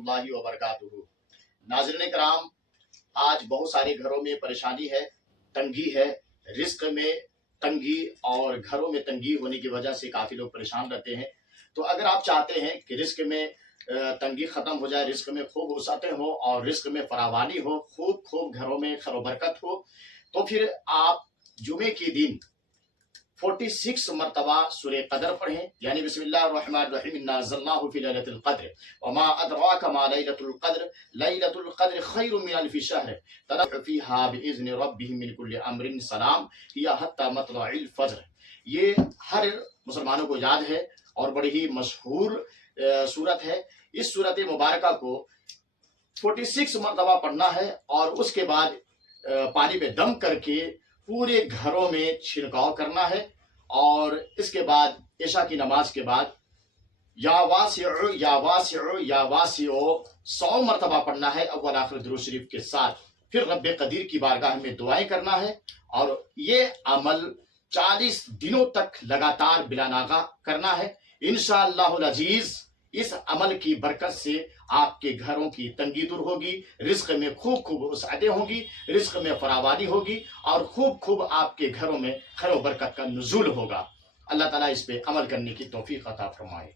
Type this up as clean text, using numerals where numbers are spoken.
اللہ وبرکاتہ۔ ناظرین کرام، آج بہت سارے گھروں میں پریشانی ہے، تنگی ہے، رزق میں تنگی اور گھروں میں تنگی ہونے کی وجہ سے کافی لوگ پریشان رہتے ہیں۔ تو اگر آپ چاہتے ہیں کہ رزق میں تنگی ختم ہو جائے، رزق میں خوب وسعتیں ہوں اور رزق میں فراوانی ہو، خوب گھروں میں خیر و برکت ہو، تو پھر آپ جمعے کے دن 46 مرتبہ سورہ قدر پڑھیں، یعنی بسم اللہ الرحمن الرحیم انا انزلناہ فی لیلۃ القدر وما ادراک ما لیلۃ القدر لیلۃ القدر خیر من الف شہر تنزل فیہا باذن ربہم من کل امر سلام ہی حتی مطلع الفجر۔ یہ ہر مسلمانوں کو یاد ہے اور بڑی ہی مشہور سورت ہے۔ اس سورت مبارکہ کو 46 مرتبہ پڑھنا ہے اور اس کے بعد پانی پہ دم کر کے پورے گھروں میں چھڑکاؤ کرنا ہے، اور اس کے بعد عشاء کی نماز کے بعد یا واسع یا واسع یا واسع 100 مرتبہ پڑھنا ہے اول آخر درود شریف کے ساتھ۔ پھر رب قدیر کی بارگاہ میں دعائیں کرنا ہے، اور یہ عمل 40 دنوں تک لگاتار بلا ناغہ کرنا ہے۔ انشاءاللہ العزیز اس عمل کی برکت سے آپ کے گھروں کی تنگی دور ہوگی، رزق میں خوب وسعتیں ہوں گی، رزق میں فراوانی ہوگی، اور خوب آپ کے گھروں میں خیر و برکت کا نزول ہوگا۔ اللہ تعالیٰ اس پہ عمل کرنے کی توفیق عطا فرمائے۔